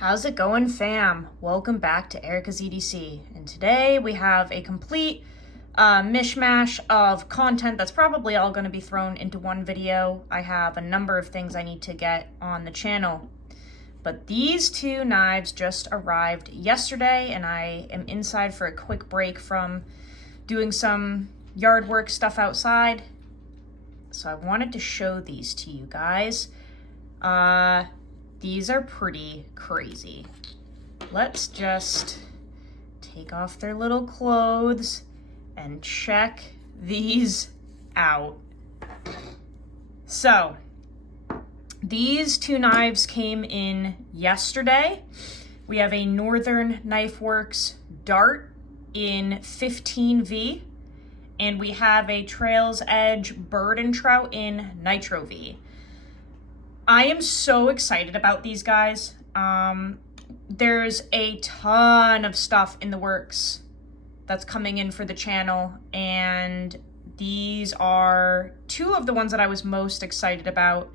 How's it going, fam? Welcome back to Erica's EDC, and today we have a complete mishmash of content that's probably all going to be thrown into one video. I have a number of things I need to get on the channel, but these two knives just arrived yesterday, and I am inside for a quick break from doing some yard work stuff outside, so I wanted to show these to you guys. These are pretty crazy. Let's just take off their little clothes and check these out. So, these two knives came in yesterday. We have a Northern Knife Works Dart in 15V, and we have a Trails Edge Bird and Trout in Nitro V. I am so excited about these guys. There's a ton of stuff in the works that's coming in for the channel, and these are two of the ones that I was most excited about.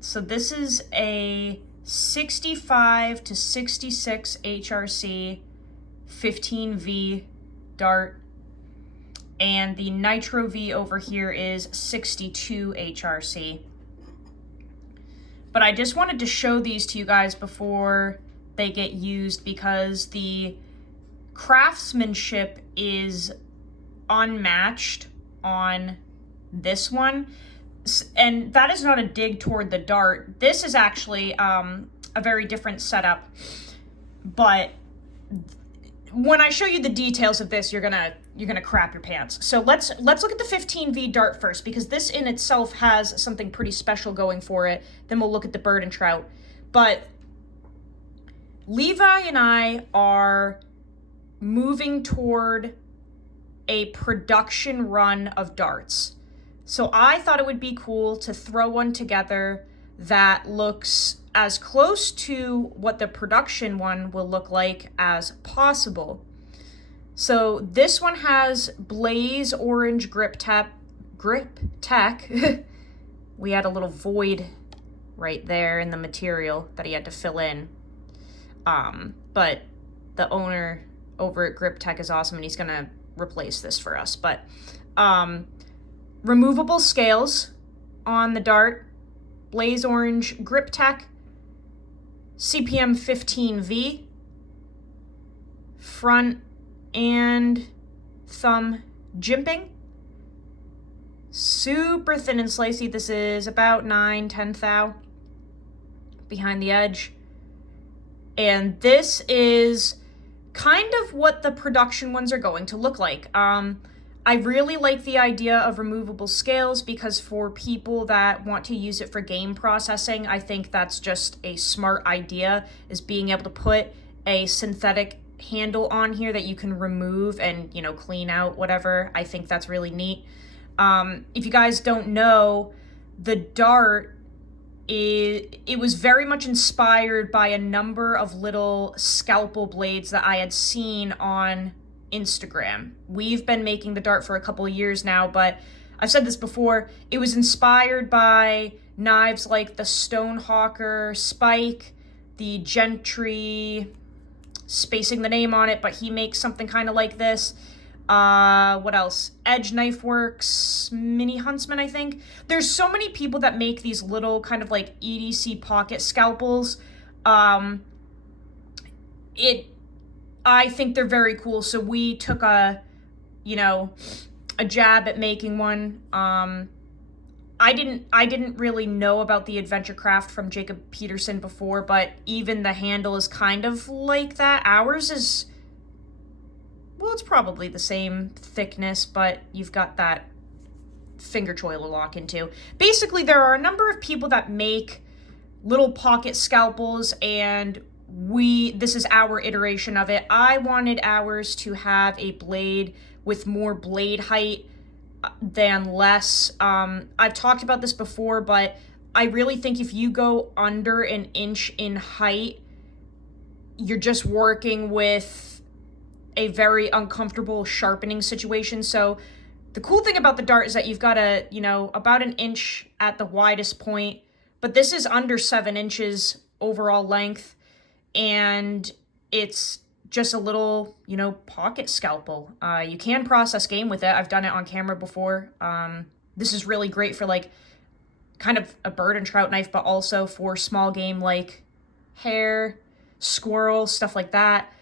So this is a 65 to 66 HRC 15V Dart, and the Nitro V over here is 62 HRC. But I just wanted to show these to you guys before they get used because the craftsmanship is unmatched on this one. And that is not a dig toward the Dart. This is actually a very different setup. But when I show you the details of this, you're gonna crap your pants. So let's look at the 15V Dart first, because this in itself has something pretty special going for it. Then we'll look at the Bird and Trout. But Levi and I are moving toward a production run of darts. So I thought it would be cool to throw one together that looks as close to what the production one will look like as possible. So this one has Blaze Orange grip tech. We had a little void right there in the material that he had to fill in. But the owner over at Grip Tech is awesome, and he's gonna replace this for us. But removable scales on the Dart, Blaze Orange grip tech, CPM 15V, front and thumb jimping, super thin and slicey. This is about 9-10 thou behind the edge, and this is kind of what the production ones are going to look like. I really like the idea of removable scales because for people that want to use it for game processing, I think that's just a smart idea, is being able to put a synthetic handle on here that you can remove and, clean out whatever. I think that's really neat. If you guys don't know, the Dart, it was very much inspired by a number of little scalpel blades that I had seen on Instagram. We've been making the Dart for a couple of years now, but I've said this before, it was inspired by knives like the Stonehawker Spike, the Gentry, spacing the name on it, but he makes something kind of like this. What else? Edge Knife Works, Mini Huntsman, I think. There's so many people that make these little kind of like EDC pocket scalpels. I think they're very cool. So we took a jab at making one. I didn't really know about the Adventure Craft from Jacob Peterson before, but even the handle is kind of like that. Ours is, well, it's probably the same thickness, but you've got that finger choil to lock into. Basically, there are a number of people that make little pocket scalpels, and this is our iteration of it. I wanted ours to have a blade with more blade height than less. I've talked about this before, but I really think if you go under an inch in height, you're just working with a very uncomfortable sharpening situation. So the cool thing about the Dart is that you've got about an inch at the widest point, but this is under 7 inches overall length, and it's just a little, you know, pocket scalpel. You can process game with it. I've done it on camera before. This is really great for like kind of a bird and trout knife, but also for small game like hare, squirrel, stuff like that.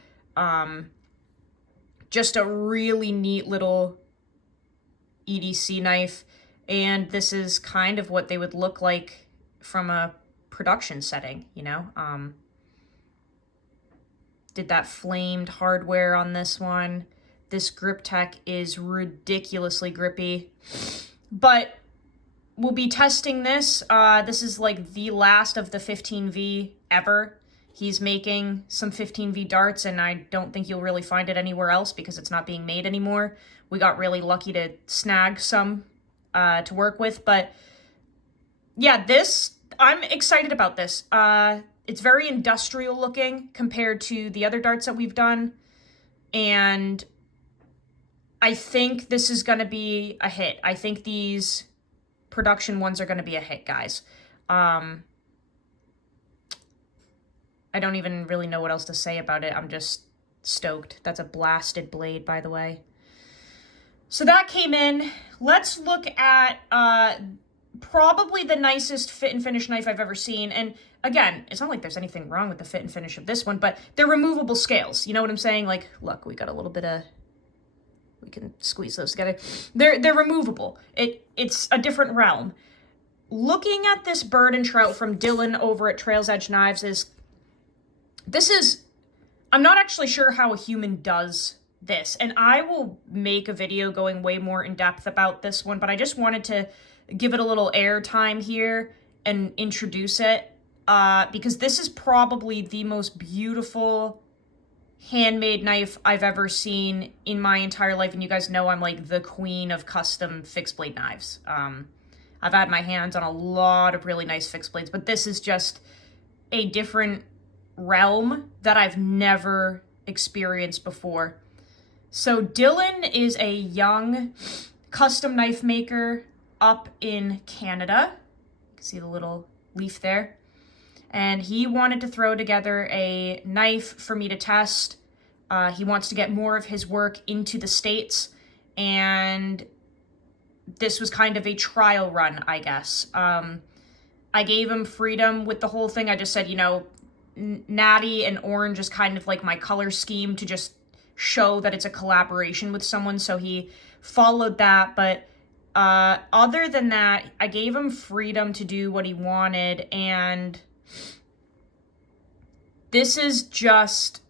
Just a really neat little EDC knife. And this is kind of what they would look like from a production setting, you know? Did that flamed hardware on this one. This grip tech is ridiculously grippy. But we'll be testing this. This is like the last of the 15V ever. He's making some 15V darts, and I don't think you'll really find it anywhere else because it's not being made anymore. We got really lucky to snag some to work with. But yeah, I'm excited about this. It's very industrial looking compared to the other darts that we've done. And I think this is going to be a hit. I think these production ones are going to be a hit, guys. I don't even really know what else to say about it. I'm just stoked. That's a blasted blade, by the way. So that came in. Let's look at probably the nicest fit and finish knife I've ever seen. And again, it's not like there's anything wrong with the fit and finish of this one, but they're removable scales. You know what I'm saying? Like, look, we got a little bit of, we can squeeze those together. They're removable. It's a different realm. Looking at this bird and trout from Dylan over at Trails Edge Knives I'm not actually sure how a human does this, and I will make a video going way more in depth about this one, but I just wanted to give it a little air time here and introduce it, because this is probably the most beautiful handmade knife I've ever seen in my entire life, and you guys know I'm like the queen of custom fixed blade knives. I've had my hands on a lot of really nice fixed blades, but this is just a different realm that I've never experienced before. So Dylan is a young custom knife maker up in Canada. You can see the little leaf there. And he wanted to throw together a knife for me to test. He wants to get more of his work into the States, and this was kind of a trial run, I guess. I gave him freedom with the whole thing. I just said, you know, natty and orange is kind of like my color scheme to just show that it's a collaboration with someone, so he followed that. But other than that, I gave him freedom to do what he wanted, and this is just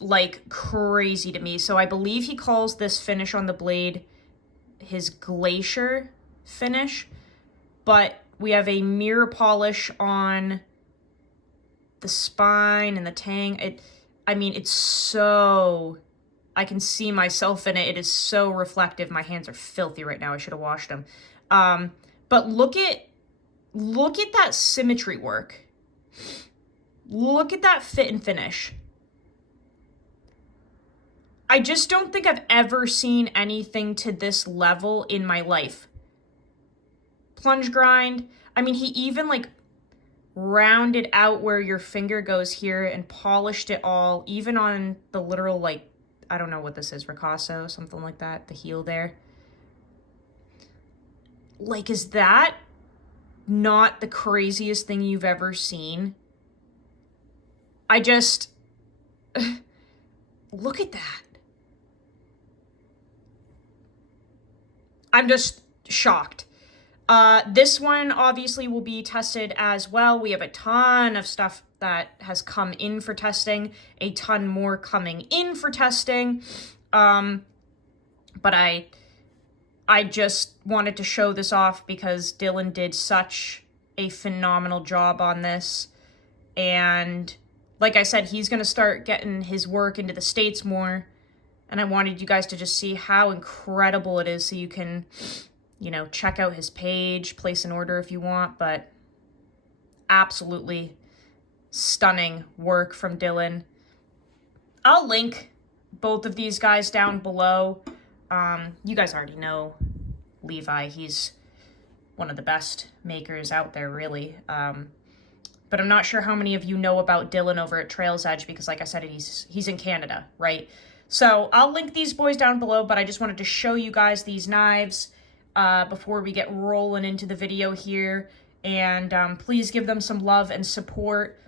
like crazy to me. So I believe he calls this finish on the blade his glacier finish, but we have a mirror polish on the spine and the tang. I mean, it's so, I can see myself in it. It is so reflective. My hands are filthy right now. I should have washed them. But look at that symmetry work. Look at that fit and finish. I just don't think I've ever seen anything to this level in my life. Plunge grind. I mean, he even like rounded out where your finger goes here and polished it all, even on the literal, like, I don't know what this is, ricasso, something like that, the heel there. Like, is that not the craziest thing you've ever seen? I just, look at that. I'm just shocked. This one obviously will be tested as well. We have a ton of stuff that has come in for testing, a ton more coming in for testing. But I just wanted to show this off because Dylan did such a phenomenal job on this. And like I said, he's going to start getting his work into the States more. And I wanted you guys to just see how incredible it is, so you can, you know, check out his page, place an order if you want. But absolutely stunning work from Dylan. I'll link both of these guys down below. You guys already know Levi. He's one of the best makers out there, really. But but I'm not sure how many of you know about Dylan over at Trails Edge because, like I said, he's in Canada, right? So I'll link these boys down below, but I just wanted to show you guys these knives before we get rolling into the video here. And please give them some love and support.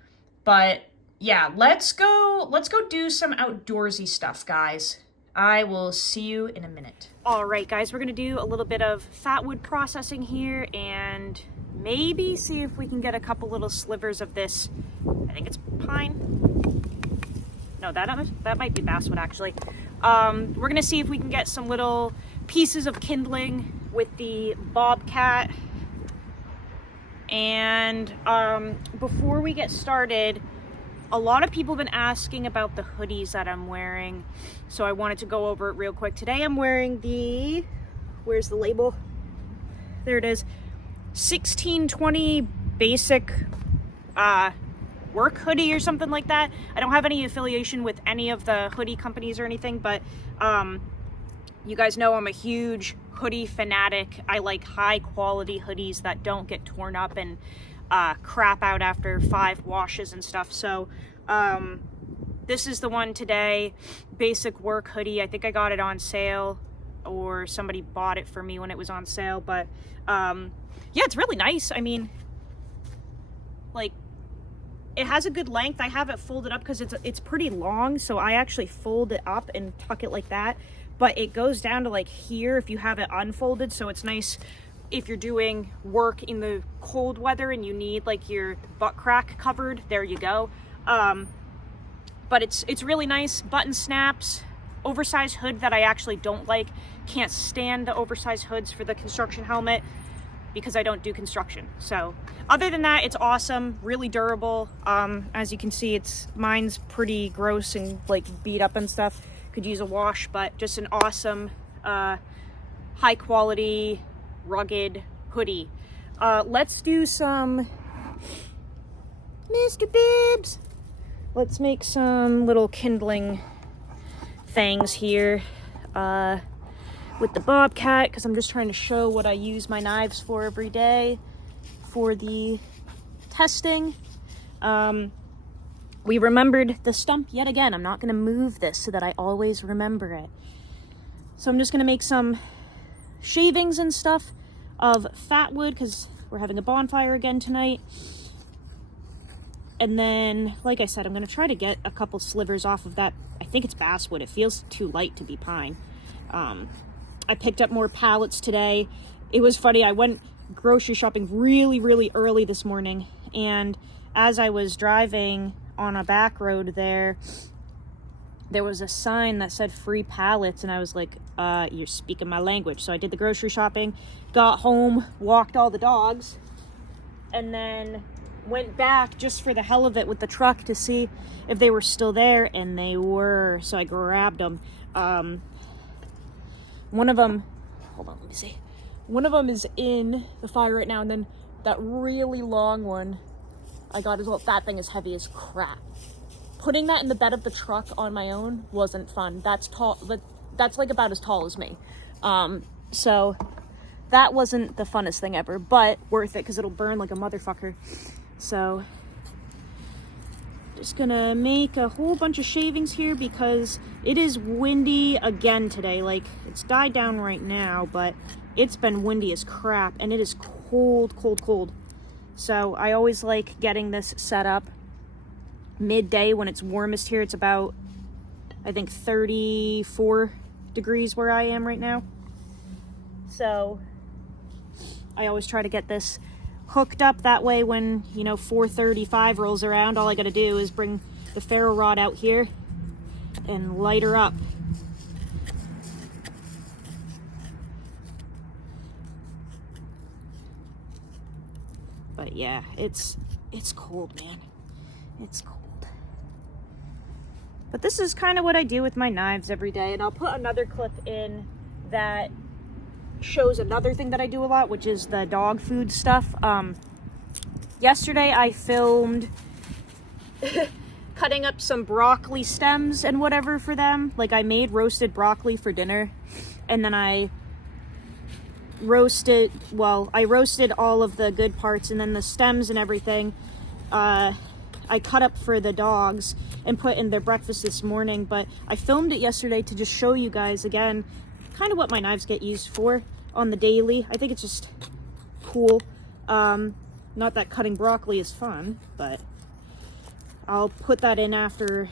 But yeah, let's go do some outdoorsy stuff, guys. I will see you in a minute. All right, guys, we're gonna do a little bit of fat wood processing here and maybe see if we can get a couple little slivers of this. I think it's pine. No, that might be basswood, actually. We're gonna see if we can get some little pieces of kindling with the Bobcat. And before we get started, a lot of people have been asking about the hoodies that I'm wearing, so I wanted to go over it real quick. Today I'm wearing the, where's the label? There it is. 1620 basic work hoodie or something like that. I don't have any affiliation with any of the hoodie companies or anything, but you guys know I'm a huge hoodie fanatic. I like high quality hoodies that don't get torn up and crap out after 5 washes and stuff. So this is the one today, basic work hoodie. I think I got it on sale or somebody bought it for me when it was on sale, but yeah, it's really nice. I mean, like, it has a good length. I have it folded up because it's pretty long, so I actually fold it up and tuck it like that, but it goes down to like here if you have it unfolded, so it's nice if you're doing work in the cold weather and you need like your butt crack covered. There you go. But it's really nice. Button snaps, oversized hood that I actually don't like. Can't stand the oversized hoods for the construction helmet because I don't do construction. So other than that, it's awesome, really durable. As you can see, mine's pretty gross and like beat up and stuff. Could use a wash, but just an awesome, high quality, rugged hoodie. Let's do some Mr. Bibbs. Let's make some little kindling things here with the Bobcat, because I'm just trying to show what I use my knives for every day for the testing. We remembered the stump yet again. I'm not going to move this so that I always remember it. So I'm just going to make some shavings and stuff of fat wood because we're having a bonfire again tonight. And then, like I said, I'm going to try to get a couple slivers off of that. I think it's basswood. It feels too light to be pine. I picked up more pallets today. It was funny. I went grocery shopping really, really early this morning. And as I was driving on a back road there was a sign that said free pallets. And I was like, you're speaking my language. So I did the grocery shopping, got home, walked all the dogs, and then went back just for the hell of it with the truck to see if they were still there, and they were. So I grabbed them. One of them, hold on, let me see. One of them is in the fire right now, and then that really long one I got as well. That thing is heavy as crap. Putting that in the bed of the truck on my own wasn't fun. That's tall. That's like about as tall as me. So that wasn't the funnest thing ever, but worth it because it'll burn like a motherfucker. So just gonna make a whole bunch of shavings here because it is windy again today. Like, it's died down right now, but it's been windy as crap, and it is cold, cold, cold. So I always like getting this set up midday when it's warmest here. It's about, I think, 34 degrees where I am right now. So I always try to get this hooked up that way when, 4:35 rolls around, all I gotta do is bring the ferro rod out here and light her up. But yeah, it's cold, man. It's cold. But this is kind of what I do with my knives every day, and I'll put another clip in that shows another thing that I do a lot, which is the dog food stuff. Yesterday I filmed cutting up some broccoli stems and whatever for them. Like, I made roasted broccoli for dinner, and then I roasted all of the good parts, and then the stems and everything I cut up for the dogs and put in their breakfast this morning, but I filmed it yesterday to just show you guys again kind of what my knives get used for on the daily. I think it's just cool. Not that cutting broccoli is fun, but I'll put that in after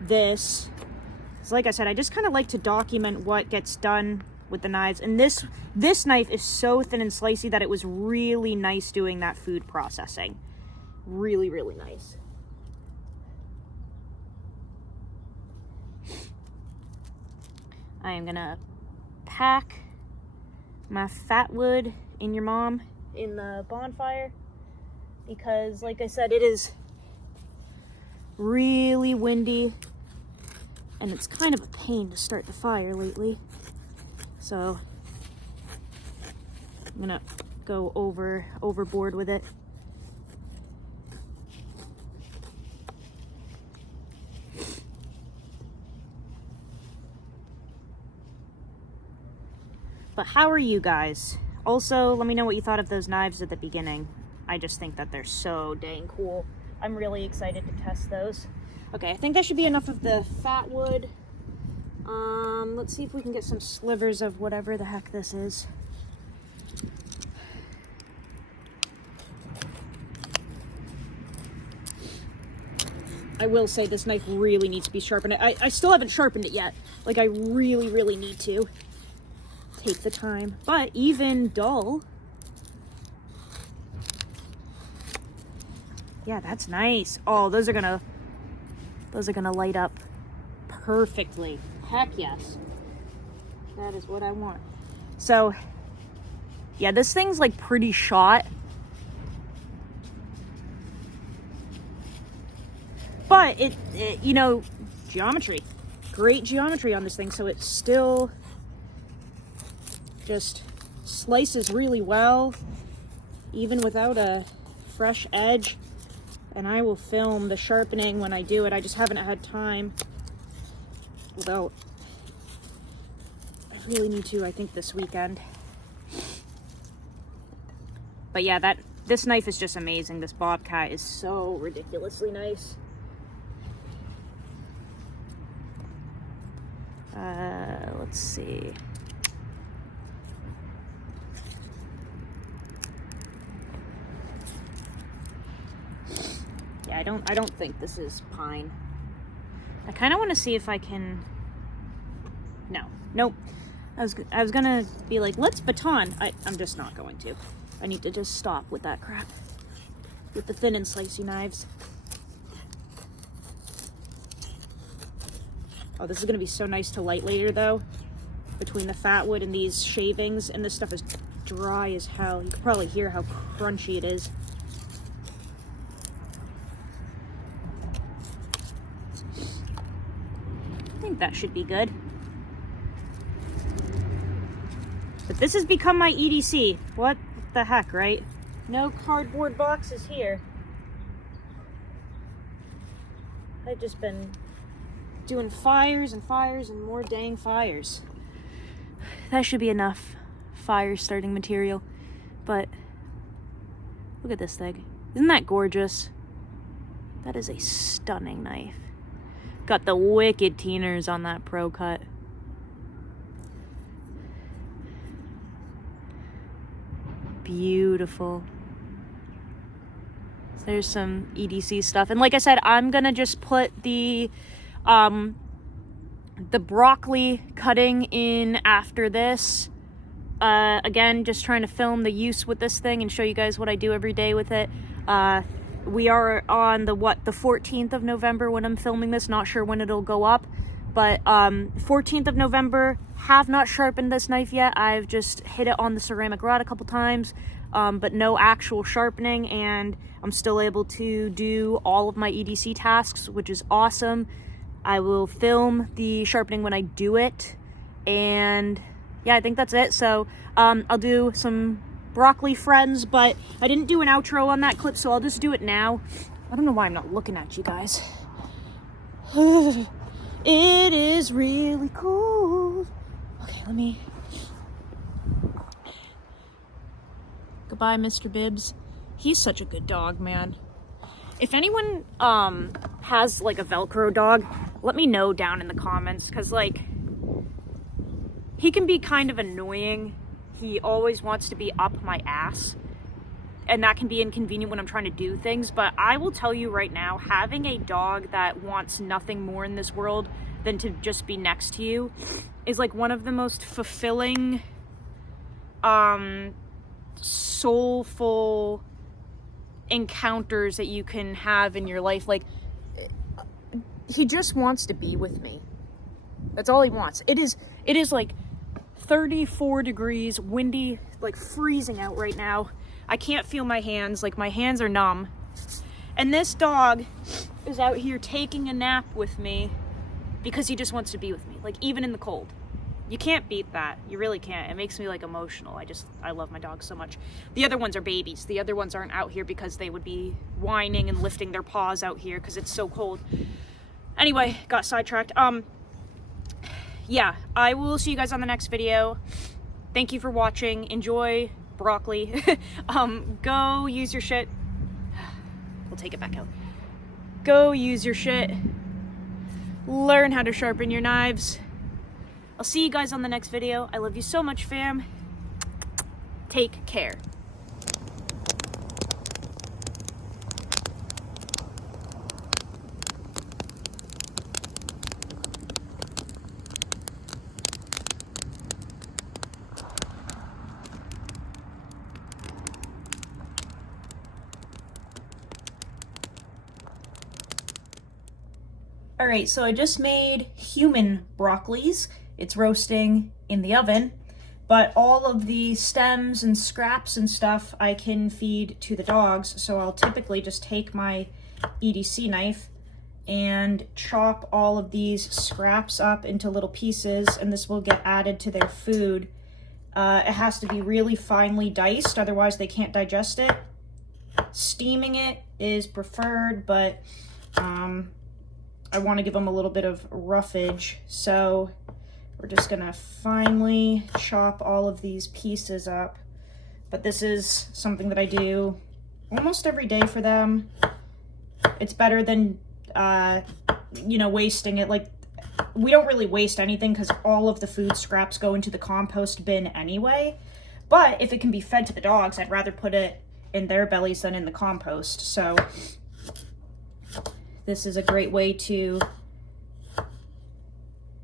this. So like I said, I just kind of like to document what gets done with the knives. And this knife is so thin and slicey that it was really nice doing that food processing. Really, really nice. I am gonna pack my fat wood in your mom in the bonfire because, like I said, it is really windy and it's kind of a pain to start the fire lately. So I'm gonna go overboard with it. But how are you guys? Also, let me know what you thought of those knives at the beginning. I just think that they're so dang cool. I'm really excited to test those. Okay, I think that should be enough of the fat wood. Let's see if we can get some slivers of whatever the heck this is. I will say this knife really needs to be sharpened. I still haven't sharpened it yet. Like, I really, really need to take the time. But even dull, yeah, that's nice. Oh, those are gonna light up perfectly. Heck yes. That is what I want. So, yeah, this thing's like pretty shot. But it you know, geometry. Great geometry on this thing, so it still just slices really well, even without a fresh edge. And I will film the sharpening when I do it. I just haven't had time. Although, I really need to, I think, this weekend. But yeah, this knife is just amazing. This Bobcat is so ridiculously nice. Let's see. Yeah, I don't think this is pine. I kind of want to see if I can. Nope. I was gonna be like, let's baton. I'm just not going to. I need to just stop with that crap. With the thin and slicey knives. Oh, this is gonna be so nice to light later though. Between the fat wood and these shavings, and this stuff is dry as hell. You can probably hear how crunchy it is. I think that should be good. But this has become my EDC. What the heck, right? No cardboard boxes here. I've just been doing fires and fires and more dang fires. That should be enough fire starting material. But look at this thing. Isn't that gorgeous? That is a stunning knife. Got the wicked teeners on that ProCut. Beautiful. So there's some EDC stuff. And like I said, I'm gonna just put the broccoli cutting in after this. Again, just trying to film the use with this thing and show you guys what I do every day with it. We are on the 14th of November when I'm filming this. Not sure when it'll go up, but 14th of November. Have not sharpened this knife yet. I've just hit it on the ceramic rod a couple times, but no actual sharpening, and I'm still able to do all of my EDC tasks, which is awesome. I will film the sharpening when I do it, and yeah, I think that's it. So I'll do some broccoli friends, but I didn't do an outro on that clip, so I'll just do it now. I don't know why I'm not looking at you guys. It is really cold. Okay, let me... Goodbye, Mr. Bibbs. He's such a good dog, man. If anyone has like a Velcro dog, let me know down in the comments, because like he can be kind of annoying. He always wants to be up my ass, and that can be inconvenient when I'm trying to do things. But I will tell you right now, having a dog that wants nothing more in this world than to just be next to you is like one of the most fulfilling, soulful encounters that you can have in your life. Like, he just wants to be with me. That's all he wants. It is like 34 degrees, windy, like freezing out right now. I can't feel my hands, like my hands are numb. And this dog is out here taking a nap with me because he just wants to be with me, like even in the cold. You can't beat that. You really can't. It makes me like emotional. I love my dogs so much. The other ones are babies. The other ones aren't out here because they would be whining and lifting their paws out here because it's so cold. Anyway, got sidetracked. Yeah, I will see you guys on the next video. Thank you for watching. Enjoy broccoli. Go use your shit. We'll take it back out. Go use your shit. Learn how to sharpen your knives. I'll see you guys on the next video. I love you so much, fam. Take care. All right, so I just made human broccolis. It's roasting in the oven, but all of the stems and scraps and stuff I can feed to the dogs. So I'll typically just take my EDC knife and chop all of these scraps up into little pieces, and this will get added to their food. It has to be really finely diced, otherwise they can't digest it. Steaming it is preferred, but I want to give them a little bit of roughage, so we're just gonna finely chop all of these pieces up. But this is something that I do almost every day for them. It's better than, you know, wasting it. Like, we don't really waste anything because all of the food scraps go into the compost bin anyway. But if it can be fed to the dogs, I'd rather put it in their bellies than in the compost. So this is a great way to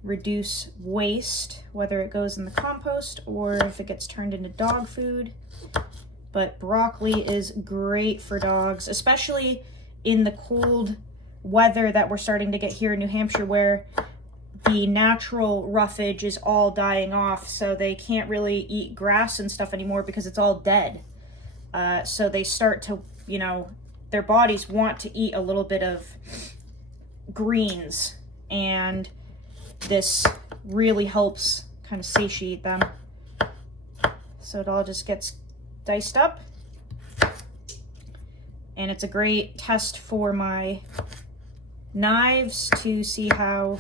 reduce waste, whether it goes in the compost or if it gets turned into dog food. But broccoli is great for dogs, especially in the cold weather that we're starting to get here in New Hampshire, where the natural roughage is all dying off, so they can't really eat grass and stuff anymore because it's all dead. So they start to, you know, their bodies want to eat a little bit of greens, and this really helps kind of satiate them. So it all just gets diced up, and it's a great test for my knives to see how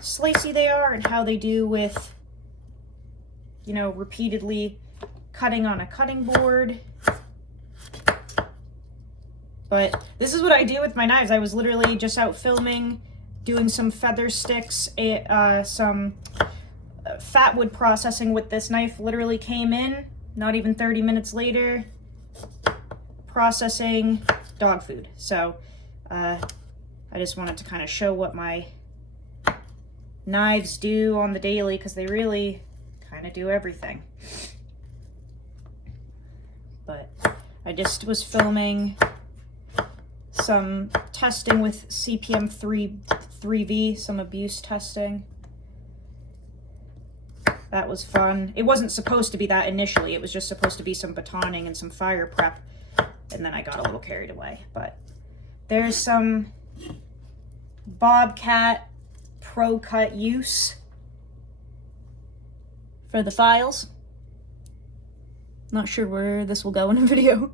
slicey they are and how they do with, you know, repeatedly cutting on a cutting board. But this is what I do with my knives. I was literally just out filming, doing some feather sticks, some fat wood processing with this knife. Literally came in, not even 30 minutes later, processing dog food. So I just wanted to kind of show what my knives do on the daily, because they really kind of do everything. But I just was filming some testing with CPM 3V, some abuse testing. That was fun. It wasn't supposed to be that initially. It was just supposed to be some batoning and some fire prep, and then I got a little carried away. But there's some Bobcat ProCut use for the files. Not sure where this will go in a video.